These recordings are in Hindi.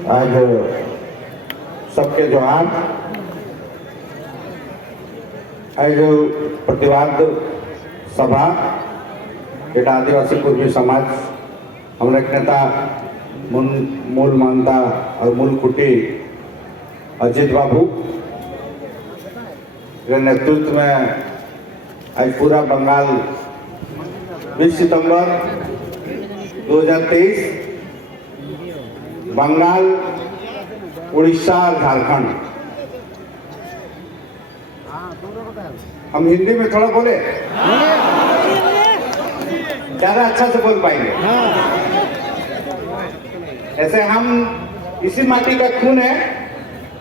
आज सबके जोहार। आज प्रतिवाद सभा जेटा आदिवासी कुर्मी समाज हमारे नेता मूल मानता और मूल कुटी अजित बाबू के नेतृत्व में आज पूरा बंगाल 20 सितंबर 2023 बंगाल, उड़ीसा, झारखंड। हम हिंदी में थोड़ा बोले, ज्यादा अच्छा से बोल पाएंगे। ऐसे हम इसी माटी का खून है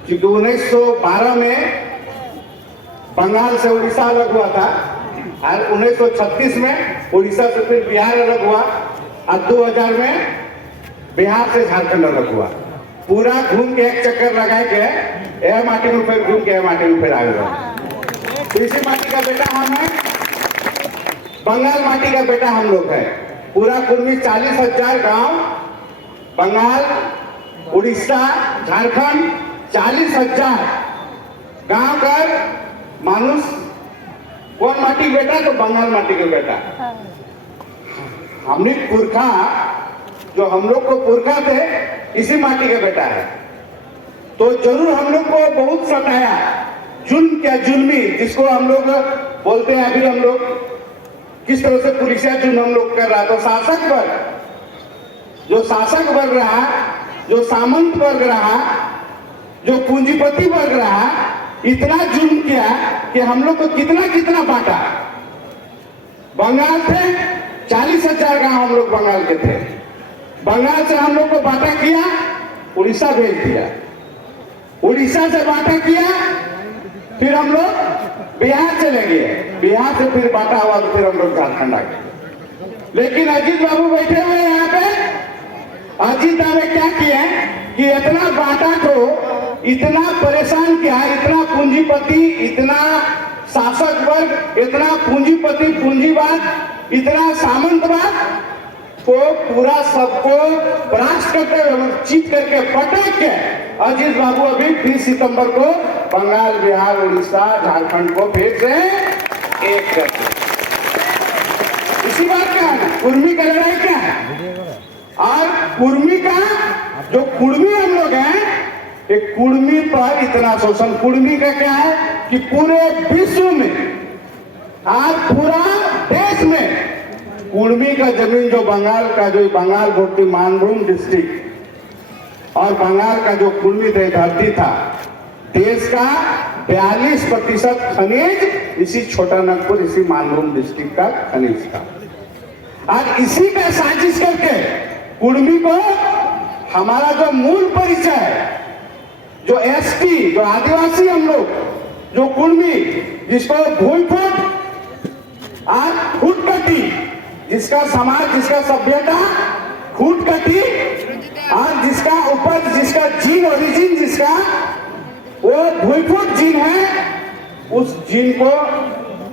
क्योंकि 1912 में बंगाल से उड़ीसा अलग हुआ था और 1936 में उड़ीसा से फिर बिहार अलग हुआ और 2000 में बिहार से झारखंड अलग हुआ। पूरा घूम के एक चक्कर लगा के यह माटी में फिर घूम के यह माटी में फिर आ गया। तो इसी माटी का बेटा हम है, बंगाल माटी का बेटा हम लोग है। पूरा कुर्मी 40,000 गांव, बंगाल, उड़ीसा, झारखंड 40,000 गांव का मानुष कौन माटी बेटा? तो बंगाल माटी के बेटा। हमने पुरखा जो हम लोग को पुरखा थे इसी माटी का बेटा है। तो जरूर हम लोग को बहुत सताया, जुल्म क्या जुल्मी जिसको हम लोग बोलते हैं। अभी हम लोग किस तरह से पुलिसिया जुल्म हम लोग कर रहा। तो शासक वर्ग, जो शासक वर्ग रहा, जो सामंत वर्ग रहा, जो पूंजीपति वर्ग रहा, इतना जुल्म किया कि हम लोग को कितना कितना बांटा। बंगाल थे 40,000 गांव हम लोग बंगाल के थे। बंगाल से हम लोग को बांटा किया, उड़ीसा भेज दिया। उड़ीसा से बांटा किया, फिर हम लोग बिहार चले गए। बिहार से फिर बांटा हुआ तो फिर हम लोग झारखंड आ गए। लेकिन अजीत बाबू बैठे हुए यहाँ पे। अजीत ने क्या किया कि इतना बांटा को इतना परेशान किया, इतना पूंजीपति, इतना शासक वर्ग, इतना पूंजीपति, पूंजीवाद, इतना सामंतवाद को पूरा सबको परास्त करते हुए चीत करके पटक के अजीत बाबू अभी 20 सितंबर को बंगाल, बिहार, उड़ीसा, झारखंड को फिर से एक करते। इसी बात का है कुर्मी का लड़ाई क्या है। और कुर्मी का जो कुर्मी हम लोग हैं, एक कुर्मी पर इतना शोषण। कुर्मी का क्या है कि पूरे विश्व में और पूरा देश में कुर्मी का जमीन जो बंगाल का, जो बंगाल भोटी मानभूम डिस्ट्रिक्ट और बंगाल का जो कुर्मी थे धरती था, देश का 42% खनिज इसी छोटा नागपुर, इसी मानभूम डिस्ट्रिक्ट का खनिज था। और इसी का साजिश करके कुर्मी को हमारा जो मूल परिचय है, जो एसटी, जो आदिवासी हम लोग, जो कुर्मी, जिसको भूलफुट और फुटकटी, जिसका समाज, जिसका सभ्यता फुटकटी और जिसका उपज, जिसका जीन ओरिजिन, जिसका वो भूलफुट जीन है, उस जीन को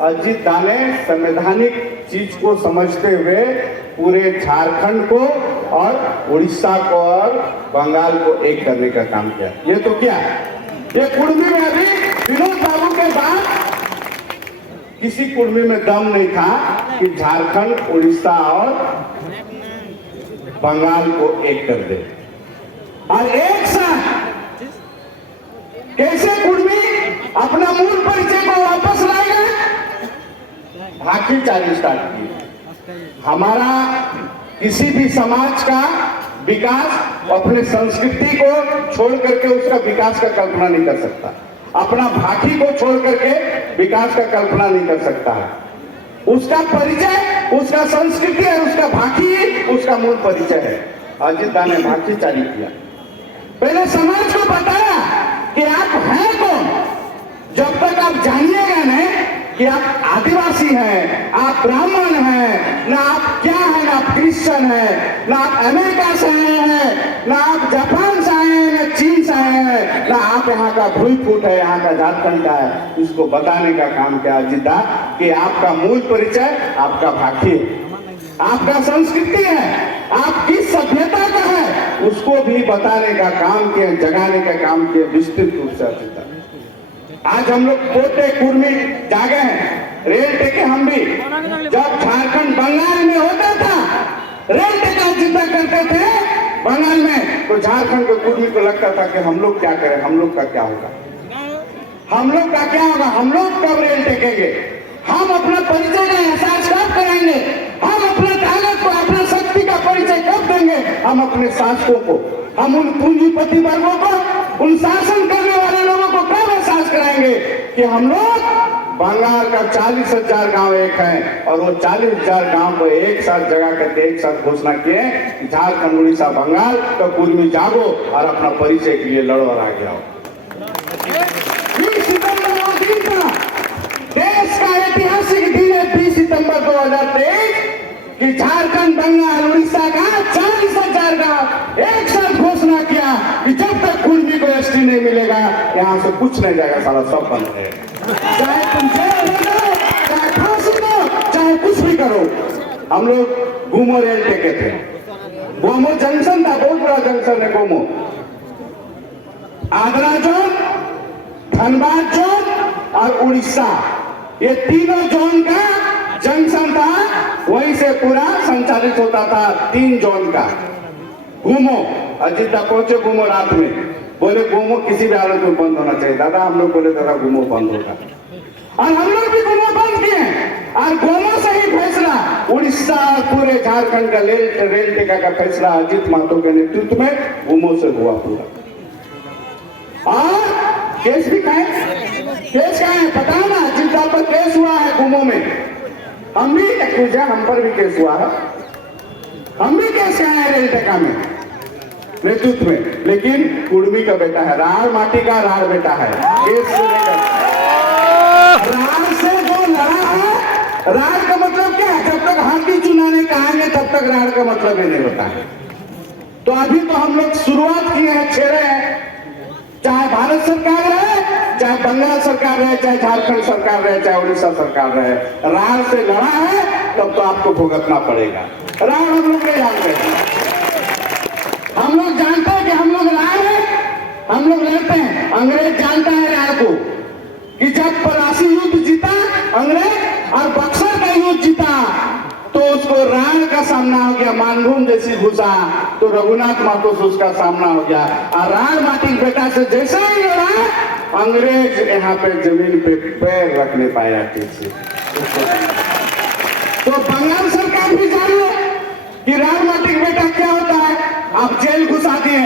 अजीत दाने संवैधानिक चीज को समझते हुए पूरे झारखंड को और उड़ीसा को और बंगाल को एक करने का काम किया। ये तो क्या, ये कुर्मी में अभी विनोद बाबू के बाद किसी कुर्मी में दम नहीं था कि झारखंड, उड़ीसा और बंगाल को एक कर दे। और एक साथ कैसे कुर्मी अपना मूल परिचय को वापस लाएगा? भाकीचारी स्टार्ट की। हमारा किसी भी समाज का विकास अपने संस्कृति को छोड़ करके उसका विकास का कल्पना नहीं कर सकता। अपना भाकी को छोड़ करके विकास का कल्पना नहीं कर सकता है। उसका परिचय, उसका संस्कृति है, उसका भाकी उसका मूल परिचय है। अजीत दा ने भाकीचारी किया। पहले समाज को बताया कि आप हैं कौन। जब तक आप जानिएगा नहीं कि आप आदिवासी हैं, आप ब्राह्मण हैं, ना आप क्या हैं, ना आप क्रिश्चियन हैं, ना आप अमेरिका से आए हैं, ना आप जापान से आए हैं, ना चीन से आए हैं, ना आप यहाँ का भूलफुट है, यहाँ का झारखंड का है। इसको बताने का काम किया अजीत दा कि आपका मूल परिचय आपका भाकी है, आपका संस्कृति है, आप किस सभ्यता का है, उसको उसको भी बताने का काम किया, जगाने का काम किया विस्तृत रूप से अभी तक। आज हम लोग पोते कुर्मी जागे हैं, रेल टेके हम भी। जब झारखंड बंगाल में होता था, रेल टेका जितना करते थे बंगाल में, तो झारखंड के कुर्मी को लगता था कि हम लोग क्या करें, हम लोग का क्या होगा, हम लोग का क्या होगा, हम लोग कब रेल टेकेंगे, हम अपना परिचय का एहसास कब कराएंगे, हम अपना ताकत को, अपना शक्ति का परिचय कब देंगे, हम अपने शासकों को, हम उन पूंजीपति वर्गों को, उन शासन करने वाले लोगों को कब एहसास कराएंगे कि हम लोग बंगाल का 40,000 गांव एक है, और वो 40,000 गांव को एक साथ जगह करके एक साथ घोषणा किए कि झारखंड, उड़ीसा, बंगाल तो कुर्मी जागो और अपना परिचय के लिए लड़ो और आगे आओ। 20 सितंबर वो दिन था, देश का ऐतिहासिक दिन है 20 सितंबर 2023 कि झारखंड, बंगाल, उड़ीसा का 40,000 गांव एक साथ घोषणा किया कि जब तक कुर्मी को एसटी नहीं मिलेगा यहाँ से कुछ नहीं जाएगा, सारा सब बंद है। चाहे तुम जेल में जाओ, चाहे फांसी दो, चाहे कुछ भी करो। हम लोग गोमो रेल टेके थे, गोमो जंक्शन था, बहुत बड़ा जंक्शन है गोमो। आगरा जोन, धनबाद जोन और उड़ीसा, ये तीनों जोन का जंक्शन था, वहीं से पूरा संचालित होता था 3 जोन का। गोमो अजीत पहुंचे गोमो रात में, बोले गोमो किसी भी हालत में बंद होना चाहिए। दादा हम लोग बोले दादा गोमो बंद होगा, और हम लोग भी गोमो बंद किए, और गोमो से ही फैसला उड़ीसा और पूरे झारखंड का रेल टेका का फैसला अजीत महतो के नेतृत्व में गोमो से हुआ पूरा। और केस भी खाए, केस क्या है पता है ना, अजीत पर केस हुआ है गोमो में, हम भी पूछा, हम पर भी केस हुआ है, हम भी केस आए हैं रेल टेका में नेतृत्व में, लेकिन कुर्मी का बेटा है, राड़ माटी का राड़ बेटा है, केस राड़ से जो लड़ा है, राड़ का मतलब क्या है, जब तक हाथी चुनाने कहेंगे तब तक राड़ का मतलब ही नहीं होता है। तो अभी तो हम लोग शुरुआत किए हैं, छेड़े हैं, चाहे भारत सरकार रहे, चाहे बंगाल सरकार रहे, चाहे झारखंड सरकार रहे, चाहे उड़ीसा सरकार रहे, राड़ से लड़ा है तब तो आपको भुगतना पड़ेगा। राड़ हम लोग नहीं जानते हैं, हम लोग जानते हैं कि हम लोग राड़ हैं, हम लोग लड़ते हैं। अंग्रेज जानता है राड़ को कि जब पलासी युद्ध जीता अंग्रेज और बक्सर का युद्ध जीता, तो उसको राण का सामना हो गया, मानभूम जैसी घुसा, तो रघुनाथ महतो से उसका सामना हो गया, और राण माटी बेटा से जैसे ही लड़ा, अंग्रेज यहाँ पे जमीन पे पैर रख नहीं पाया ठीक से। तो बंगाल सरकार भी जान लो कि राण माटी बेटा क्या होता है, आप जेल घुसा दिए,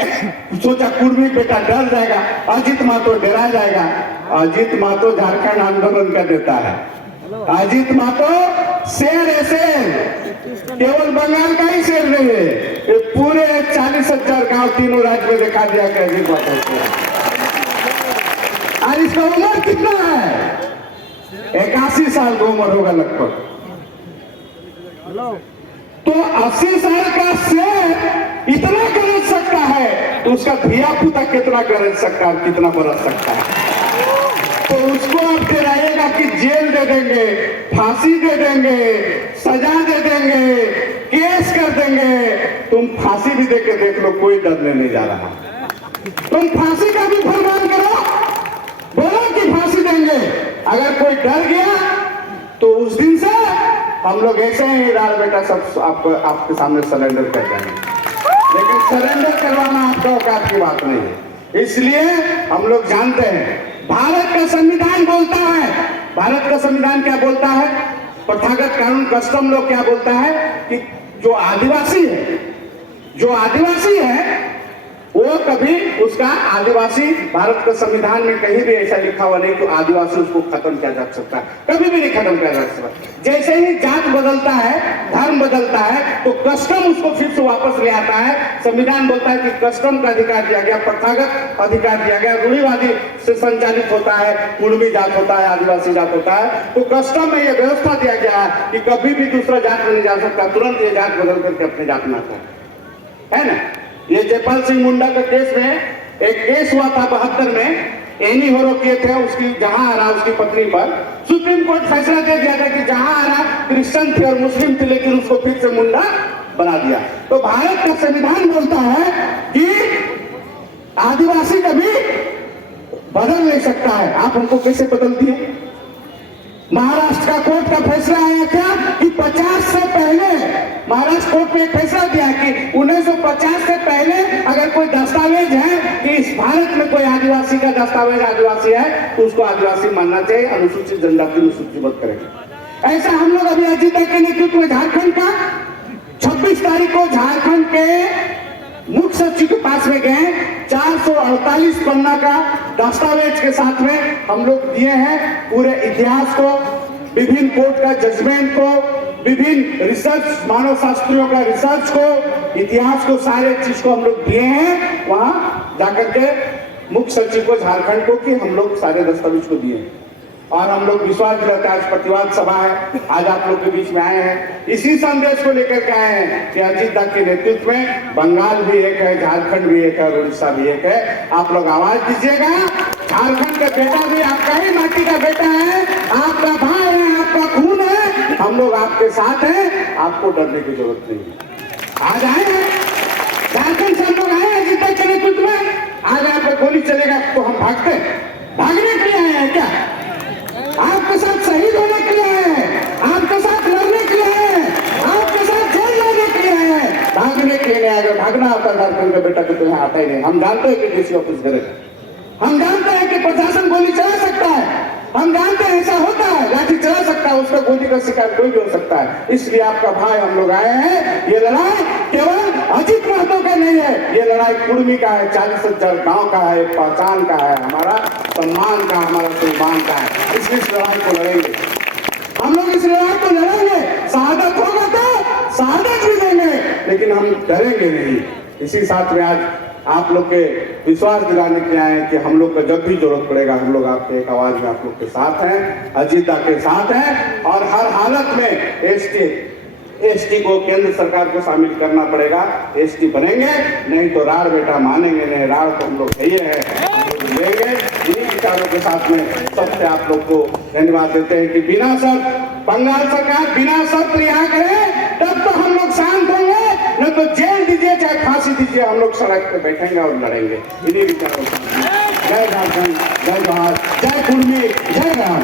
सोचा कुर्मी बेटा डर जाएगा, अजीत महतो डरा जाएगा। अजीत महतो झारखंड आंदोलन का देता है, अजीत महतो शेर है, शेर केवल बंगाल का ही शेर नहीं है, ये पूरे 40,000 गांव तीनों राज्य में दिखा दिया कि अजीत महतो। और इसका उम्र कितना है, 81 साल की उम्र होगा लगभग। तो 80 साल का शेर इतना गरज सकता है, तो उसका धिया पुता कितना गरज सकता है, कितना बरस सकता है। तो उसको आप डराइएगा कि जेल दे देंगे, फांसी दे देंगे, सजा दे देंगे, केस कर देंगे। तुम फांसी भी देके देख लो, कोई डरने नहीं जा रहा। तुम फांसी का भी फरमान करो, बोलो कि फांसी देंगे, अगर कोई डर गया तो उस दिन से हम लोग ऐसे ही रार बेटा सब आपके सामने सरेंडर कर देंगे, लेकिन सरेंडर करवाना आपका औकात की बात नहीं है। इसलिए हम लोग जानते हैं भारत का संविधान बोलता है, भारत का संविधान क्या बोलता है, प्रथागत कानून कस्टम लोग क्या बोलता है कि जो आदिवासी है, जो आदिवासी है वो कभी उसका आदिवासी, भारत का संविधान में कहीं भी ऐसा लिखा हुआ नहीं तो आदिवासी उसको खत्म किया जा सकता है, कभी भी नहीं खत्म किया जा सकता। जैसे ही जात बदलता है, धर्म बदलता है, तो कस्टम उसको फिर से वापस ले आता है। संविधान बोलता है कि कस्टम का अधिकार दिया गया, प्रथागत अधिकार दिया गया, रूढ़िवादी से संचालित होता है, कुर्मी जात होता है, आदिवासी जात होता है, तो कस्टम में यह व्यवस्था दिया गया है कि कभी भी दूसरा जात में नहीं जा सकता, तुरंत ये जात बदल करके अपने जात में आता है ना। ये जयपाल सिंह मुंडा का केस में एक केस हुआ था 72 में, एनी होरो किए थे, उसकी जहां आ रहा उसकी पत्नी पर सुप्रीम कोर्ट फैसला दे दिया था कि जहां आ रहा क्रिश्चियन थे और मुस्लिम थे, लेकिन उसको फिर से मुंडा बना दिया। तो भारत का संविधान बोलता है कि आदिवासी कभी बदल नहीं सकता है। आप हमको कैसे बदल दिए? महाराष्ट्र का कोर्ट का फैसला आया क्या कि 50 से पहले महाराष्ट्र कोर्ट में एक फैसला दिया कि 1950 से पहले अगर कोई दस्तावेज है कि इस भारत में कोई आदिवासी का दस्तावेज आदिवासी है तो उसको आदिवासी मानना चाहिए, अनुसूचित जनजाति में सूचीबद्ध करेंगे। ऐसा हम लोग अभी अजीत के नेतृत्व में झारखंड का 26 तारीख को झारखंड के मुख्य सचिव के पास में गए, 448 पन्ना का दस्तावेज के साथ में हम लोग दिए हैं। पूरे इतिहास को, विभिन्न कोर्ट का जजमेंट को, विभिन्न रिसर्च, मानव शास्त्रियों का रिसर्च को, इतिहास को, सारे चीज को हम लोग दिए हैं वहां जाकर के मुख्य सचिव को झारखंड को कि हम लोग सारे दस्तावेज को दिए हैं। और हम लोग विश्वास दिलाते हैं, आज प्रतिवाद सभा है, आज आप लोग के बीच में आए हैं, इसी संदेश को लेकर के आए हैं कि अजीत दा के नेतृत्व में बंगाल भी एक है, झारखंड भी एक है, उड़ीसा भी एक है। आप लोग आवाज दीजिएगा। झारखंड का बेटा भी आपका ही माटी का बेटा है, आपका भाई है, आपका खून है। हम लोग आपके साथ हैं, आपको डरने की जरूरत नहीं है। आज आए हैं झारखंड से, हम लोग आए हैं अजीत दा के नेतृत्व में। आज यहाँ पे गोली चलेगा तो हम भागते, भागने के लिए आए हैं क्या? आपके साथ शहीद होने के लिए आए हैं, आपके साथ लड़ने के लिए आए हैं, आपके साथ जेल जाने के लिए आए हैं, भागने के लिए आए। भागना आता झारखंड का बेटा तो तुम्हें आता ही नहीं। हम जानते हैं कि डीसी ऑफिस गए, हम जानते हैं कि प्रशासन गोली चला सकता है, हम जानते हैं ऐसा होता है, लाठी चला सकता है, उसका गोली का शिकार कोई भी हो सकता है। इसलिए आपका भाई हम लोग आए हैं। ये लड़ाई केवल अजीत महतो का नहीं है, ये लड़ाई कुर्मी का है, 40,000 गांव का है, पहचान का है, हमारा सम्मान का, हमारा सम्मान का है। इसलिए इस लड़ाई को लड़ेंगे हम लोग, इस लड़ाई को लड़ेंगे। शहादत होगा तो शहादत भी देंगे, लेकिन हम डरेंगे नहीं। इसी साथ में आज आप लोग के विश्वास दिलाने के लिए आए कि हम लोग का जब भी जरूरत पड़ेगा हम लोग आपके एक आवाज में आप लोग के साथ हैं, अजीत दा के साथ हैं। और हर हालत में एसटी को केंद्र सरकार को शामिल करना पड़ेगा। एसटी बनेंगे, नहीं तो राड़ बेटा मानेंगे नहीं, राड़ तो हम लोग सही है, लेंगे। इन्हीं विचारों के साथ में सबसे आप लोग को धन्यवाद देते हैं कि बिना शर्त बंगाल सरकार बिना शर्त रिहा करे तब तो हम लोग शांत होंगे, न तो जेल दीजिए चाहे फांसी दीजिए, हम लोग सड़क पे बैठेंगे और लड़ेंगे। इन्हीं विचारों से जय झारखंड, जय जोहार, जय कुर्मी, जय राम।